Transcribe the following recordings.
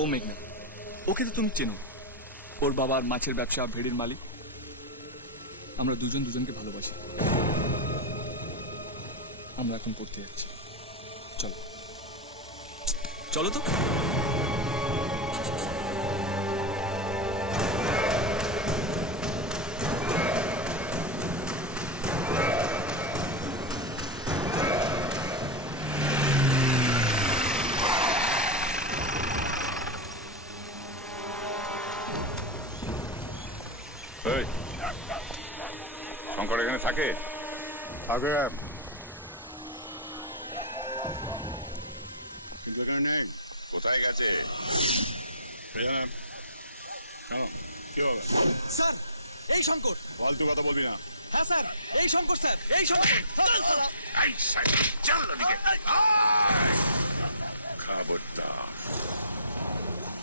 ও মেঘনা, ওকে তো তুমি চেনো। ওর বাবার মাছের ব্যবসা, ভেড়ির মালিক। আমরা দুজন দুজনকে ভালোবাসি। আমরা এখন পড়তে যাচ্ছি, চলো চলো তো। শঙ্কর এখানে থাকে? আগে নেই, কোথায় গেছে? স্যার, এই শঙ্কর। ফালতু কথা বলবি না। হ্যাঁ স্যার, এই শঙ্কর স্যার, এই শঙ্কর। খবরদার,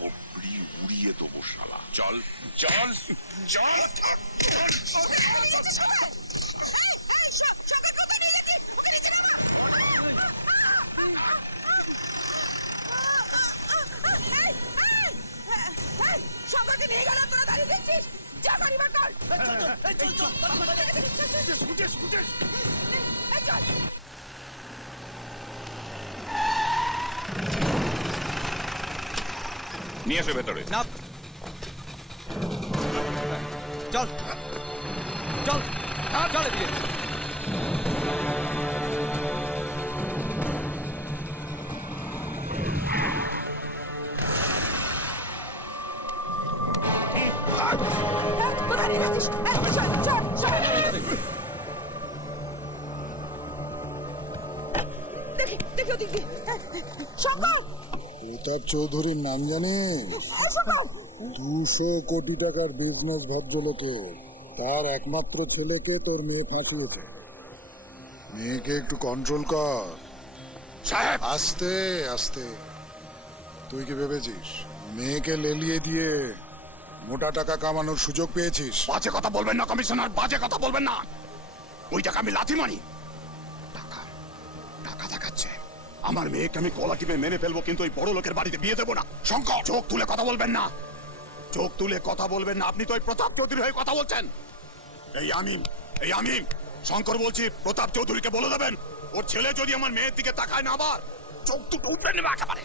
উপড়ি উড়িয়ে দেবো শালা। চল চল চল। শঙ্করকে নিয়ে গেলাম, তোরা দাঁড়িয়ে দেখছিস? যা গাড়ি বার কর। নিয়ে এসে ভেতরে। না, চল চল চল এদিকে। কোথায় নিয়ে যাচ্ছিস? সর, সর, সর। দেখি দেখি ওদিক দিয়ে। শঙ্কর! প্রতাপ চৌধুরীর নাম জানিস? শঙ্কর! 200 কোটি টাকার বিজনেস ভদ্রলোকে, তার একমাত্র ছেলেকে তোর মেয়ে ফাঁসিয়েছে। মেয়েকে একটু কন্ট্রোল কর সাহেব। আস্তে আস্তে। তুই কি ভেবেছিস মেয়েকে লেলিয়ে দিয়ে মোটা টাকা কামানোর সুযোগ পেয়েছিস? বাজে কথা বলবেন না কমিশনার, বাজে কথা বলবেন না। ওই টাকা আমি লাথি মারি। টাকা টাকা দেখাচ্ছে। আমার মেয়েকে আমি গলা টিপে মেরে ফেলবো, কিন্তু ওই বড় লোকের বাড়িতে বিয়ে দেবো না। শঙ্কর, চোখ তুলে কথা বলবেন না, চোখ তুলে কথা বলবেন না। আপনি তো ওই প্রতাপ চৌধুরীর হয়ে কথা বলছেন। এই আমি শঙ্কর বলছি, প্রতাপ চৌধুরীকে বলে দেবেন ওর ছেলে যদি আমার মেয়ের দিকে তাকায় না, আবার চোখ দুটো উঠে নেবে একেবারে।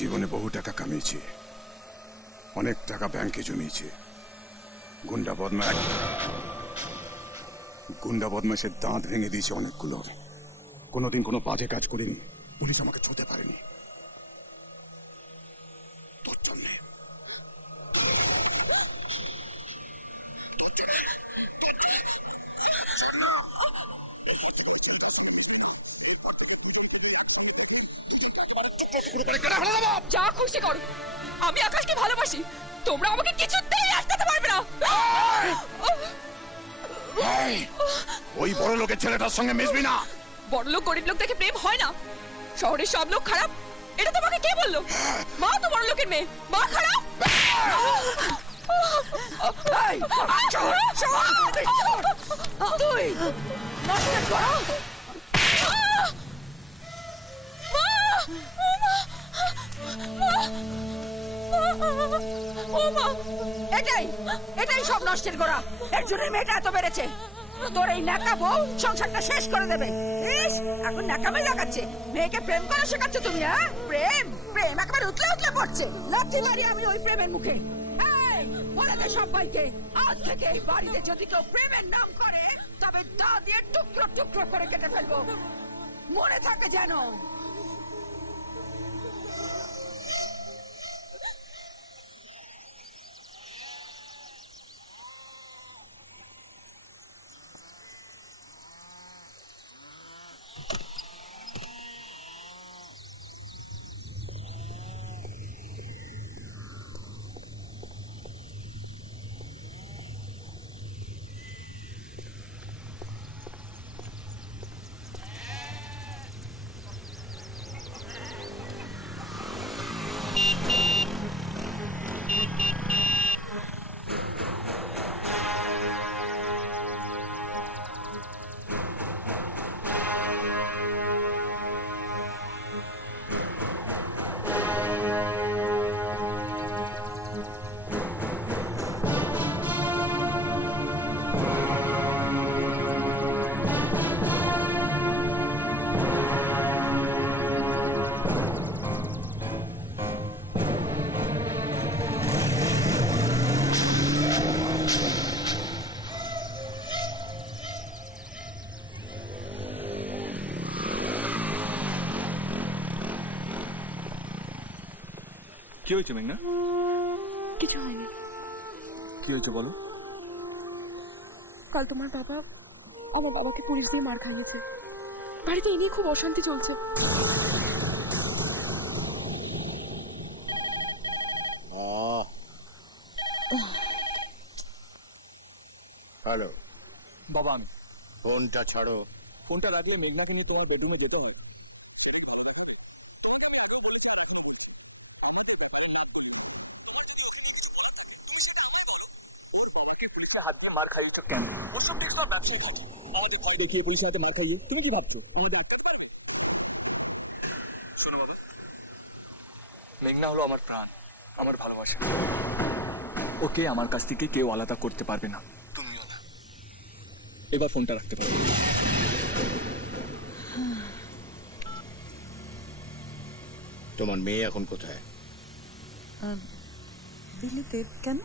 জীবনে বহু টাকা কামিয়েছি, অনেক টাকা ব্যাংকে জমিয়েছি। গুন্ডা বদমাশের দাঁত ভেঙে দিয়েছে অনেকগুলো। কোনোদিন কোনো বাজে কাজ করিনি, পুলিশ আমাকে ছুঁতে পারেনি। তোর জন্যে যা খুশি করো, আমি আকাশকে ভালোবাসি। তোমরা আমাকে কিছুতেই আটকাতে পারবে না। ওই বড় লোকের ছেলেটার সঙ্গে মিশবি না। বড়লোক গরিব লোক দেখে প্রেম হয় না। শহরের সব লোক খারাপ, এটা তোমাকে কে বললো? মা তো বড় লোকের মেয়ে, মা খারাপ। তুই নষ্টের করা। এটাই এটাই সব নষ্টের গোড়া। এর জন্যই মেয়েটা এত বেড়েছে। তোর এই ন্যাকা বউ সংসারটা শেষ করে দেবে। ইস, এখন ন্যাকামে দেখাচ্ছে। মেয়েকে প্রেম করা শেখাচ্ছ তুমি? হ্যাঁ, প্রেম প্রেম একেবারে উতলে উতলে পড়ছে। লাথি মারি আমি ওই প্রেমের মুখে। এই, বলে দে সবাইকে, আজ থেকে এই বাড়িতে যদি কেউ প্রেমের নাম করে, তবে দা দিয়ে টুকরো টুকরো করে কেটে ফেলবো। মনে থাকে যেন। কি হয়েছে মেঘনা? কিছু হয়নি। কি হয়েছে বলো? কাল তোমার বাবা আমার বাবাকে পুলিশ দিয়ে মার খাইয়েছে। বাড়িতে এই নিয়ে খুব অশান্তি চলছে। হ্যালো, বাবা আমি। ফোনটা ছাড়ো। ফোনটা রাখলে মেঘনাকে নিয়ে তোমার বেডরুমে যেতে হবে না। মার খাইয়েছো কেন? ব্যবসায় খাটো আমাদের ভয় দেখিয়ে পুলিশের হাতে মার খাইয়ে তুমি কি ভাবছো আমাদের আটকাতে পারবে? শোনো বাবা, মেঘনা হলো আমার প্রাণ, আমার ভালোবাসা। ওকে আমার কাছ থেকে কেউ আলাদা করতে পারবে না, তুমিও না। এবার ফোনটা রাখতে পারো। তোমার মেয়ে এখন কোথায়? দিল্লিতে। কেন?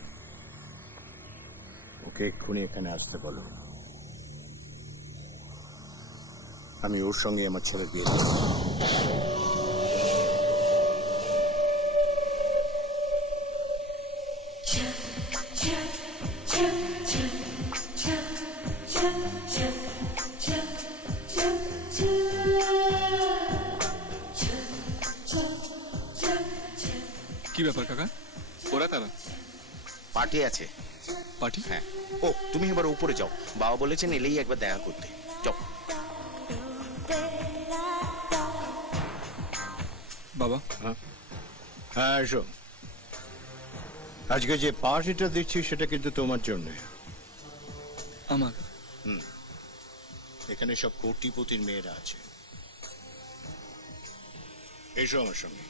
ওকে এক্ষুনি এখানে আসতে বলো। আমি ওর সঙ্গে আমার ছেলের বিয়ে দেব। কি ব্যাপার কাকা? ওরা কারা? পার্টি আছে। পার্টি? হ্যাঁ। ও তুমি এবার উপরে যাও, বাবা বলেছেন এলেই একবার দেখা করতে। যাও। বাবা হ্যাঁ, এসো। আজকে যে পার্টিটা দিচ্ছি সেটা কিন্তু তোমার জন্য। আমার এখানে সব কোটিপতির মেয়েরা আছে। এসো আমার সঙ্গে।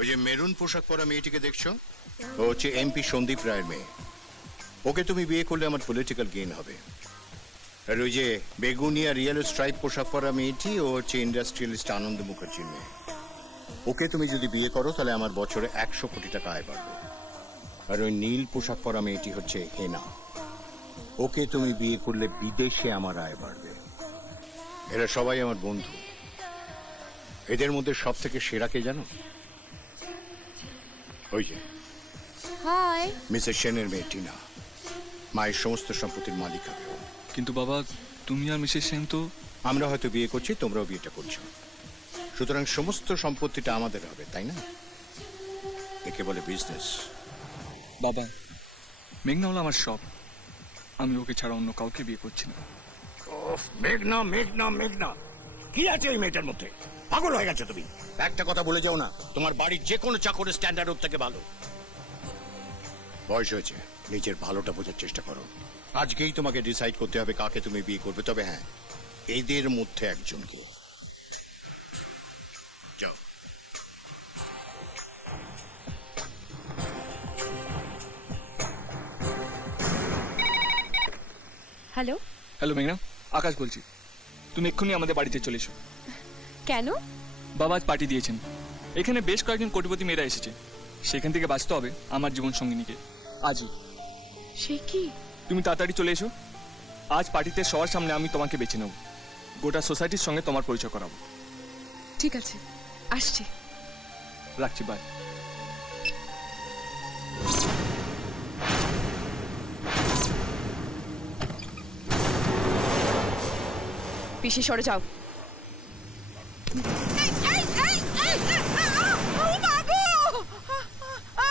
ওই যে মেরুন পোশাক পরা মেয়েটিকে দেখছো, ও হচ্ছে এমপি সন্দীপ রায়ের মেয়ে। ওকে তুমি বিয়ে করলে আমার পলিটিক্যাল গেইন হবে। আর ওই যে বেগুনি আর ইয়েলো স্ট্রাইপ পোশাক পরা মেয়েটি, ও হচ্ছে ইন্ডাস্ট্রিয়ালিস্ট আনন্দ মুখার্জির মেয়ে। ওকে তুমি যদি বিয়ে করো তাহলে আমার বছরে 100 কোটি টাকা আয় বাড়বে। আর ওই নীল পোশাক পরা মেয়েটি হচ্ছে হেনা। ওকে তুমি বিয়ে করলে বিদেশে আমার আয় বাড়বে। এরা সবাই আমার বন্ধু। এদের মধ্যে সব থেকে সেরা কে জানো? ওই যে হাই। মিসেস সেনের মেয়ে টিনা। মায়ের সমস্ত সম্পত্তির মালিক হবে ও। কিন্তু বাবা, তুমি আর মিসেস সেন তো। আমরা হয়তো বিয়ে করছি, তোমরাও বিয়েটা করছো, সুতরাং সমস্ত সম্পত্তিটা আমাদের হবে, তাই না? একে বলে বিজনেস। বাবা, মেঘনা হলো আমার সব। আমি ওকে ছাড়া অন্য কাউকে বিয়ে করছি না। মেঘনা মেঘনা মেঘনা, কি আছে ওই মেয়েটার মধ্যে? পাগল হয়ে গেছে তুমি। একটা কথা বলে যাও না, তোমার বাড়ির যে কোনো চাকরের স্ট্যান্ডার্ড ওর থেকে ভালো। বয়স হয়েছে, নিজের ভালোটা বোঝার চেষ্টা করো। আজকেই তোমাকে ডিসাইড করতে হবে কাকে তুমি বিয়ে করবে। তবে হ্যাঁ, এদের মধ্যে একজনকে। যাও। হ্যালো। হ্যালো মেঘনা, আকাশ বলছি। তুমি এক্ষুনি আমাদের বাড়িতে চলে এসো। কেন? বাবা আজ পার্টি দিয়েছেন। এখানে বেশ কয়েকজন কোটিপতি মেয়েরা এসেছে। সেখান থেকে বাঁচতে হবে আমার জীবন সঙ্গিনীকে আজই। সে কি? তুমি তাড়াতাড়ি চলে এসো। আজ পার্টিতে সবার সামনে আমি তোমাকে বেছে নেব। গোটা সোসাইটির সঙ্গে তোমার পরিচয় করাবো। ঠিক আছে, আসছি। রাখছি, বাই। পিসি সরে যাও।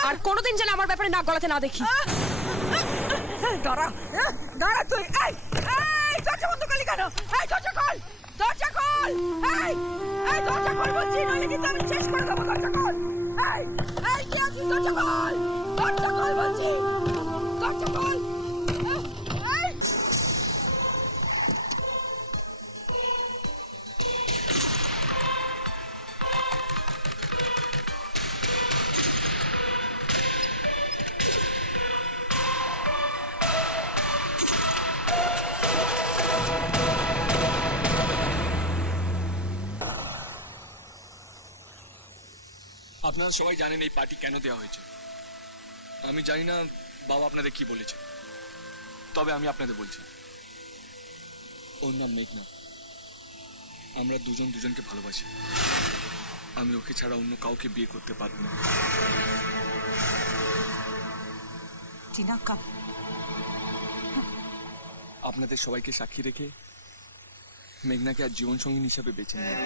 আর কোনোদিন যেন আমার ব্যাপারে নাক গলাতে না দেখি। দাঁড়া দাঁড়া তুই। এই এই দরজা বন্ধ করলি কেন? এই দরজা খোল, দরজা খোল। এই এই দরজা খোল বলছি, নইলে কিন্তু আমি শেষ করে দেবো। দরজা খোল। এই এই কি আছিস? দরজা খোল, দরজা খোল বলছি, দরজা খোল। এই আপনারা সবাই জানেন এই পার্টি কেন দেওয়া হয়েছে। আমি জানি না বাবা আপনাদের কি বলেছে, তবে আমি আপনাদের বলছি, ওর নাম মেঘনা। আমরা দুজন দুজনকে ভালোবাসি। আমি ওকে ছাড়া অন্য কাউকে বিয়ে করতে পারবো না। টিনা কাপ আপনাদের সবাইকে সাক্ষী রেখে মেঘনাকে আর জীবন সঙ্গী হিসাবে বেছে নিলাম।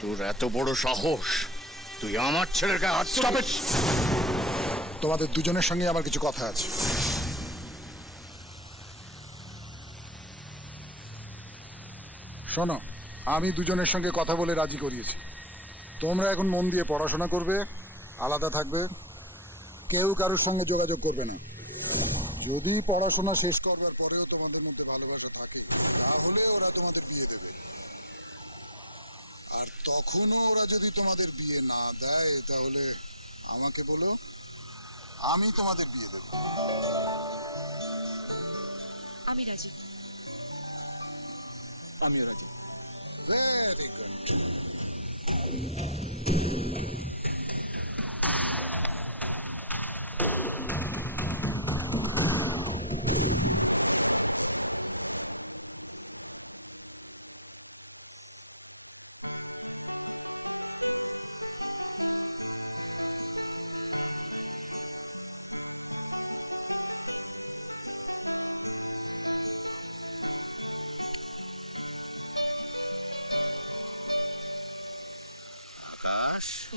তোর এত বড় সাহস, তুই আমার ছেলের গায়ে হাত Stop it! তোমাদের দুজনের সঙ্গে আমার কিছু কথা আছে। শোনো, আমি দুজনের সঙ্গে কথা বলে রাজি করিয়েছি। তোমরা এখন মন দিয়ে পড়াশোনা করবে, আলাদা থাকবে, কেউ কারোর সঙ্গে যোগাযোগ করবে না। যদি পড়াশোনা শেষ করবার পরেও তোমাদের মধ্যে ভালোবাসা থাকে, তাহলে ওরা তোমাদের বিয়ে দেবে। আর তখনও ওরা যদি তোমাদের বিয়ে না দেয়, তাহলে আমাকে বলো, আমি তোমাদের বিয়ে দেব। আমি রাজি। আমিও রাজি। Very good.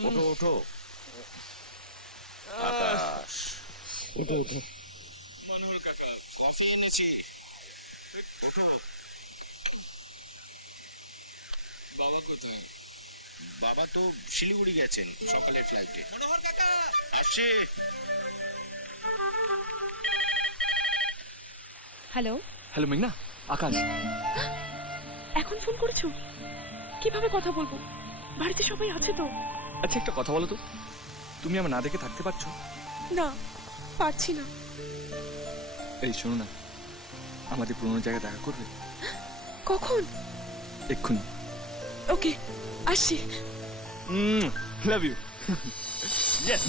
ওঠো ওঠো। আকাশ, ওঠো ওঠো। কফি এনেছি। ওঠো। বাবা কোথায়? বাবা তো শিলিগুড়ি গেছেন সকালের ফ্লাইটে। মনোহর কাকা, আসছে। হ্যালো, হ্যালো মেঘনা, আকাশ। এখন ফোন করেছো? কিভাবে কথা বলবো? বাড়িতে সবাই আছে তো? আচ্ছা একটা কথা বলো তো, তুমি আমার না দেখে থাকতে পারছো? না, পারছি না। এই শোনো না, আমাদের পুরোনো জায়গায় দেখা করবে? কখন? এক্ষুনি। ওকে, আসছি। Love you. ইয়েস।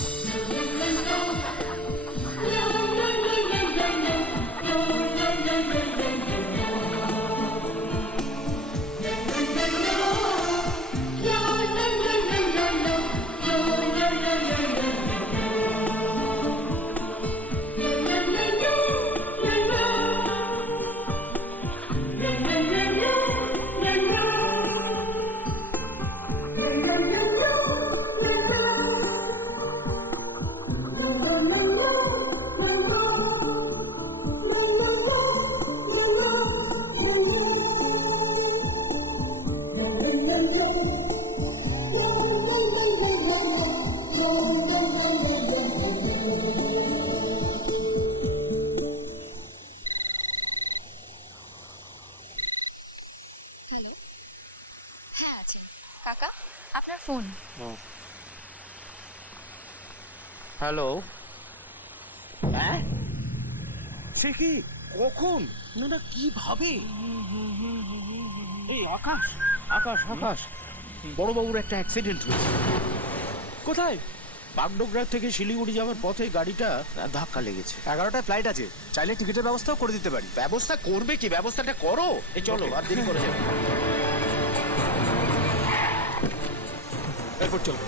হ্যাঁ আছে কাকা, আপনার ফোন। হ্যালো। হ্যাঁ, সে কি? কখন? না না, কিভাবে? এই আকাশ, আকাশ, আকাশ, বড়বাবুর একটা অ্যাক্সিডেন্ট হয়েছে। কোথায়? বাগডোগরা থেকে শিলিগুড়ি যাওয়ার পথে গাড়িটা ধাক্কা লেগেছে। 11টায় ফ্লাইট আছে, চাইলে টিকিটের ব্যবস্থাও করে দিতে পারি। ব্যবস্থা করবে কি? ব্যবস্থাটা করো। এই চলো, আর দেরি করে যাবে। এরপর চলো।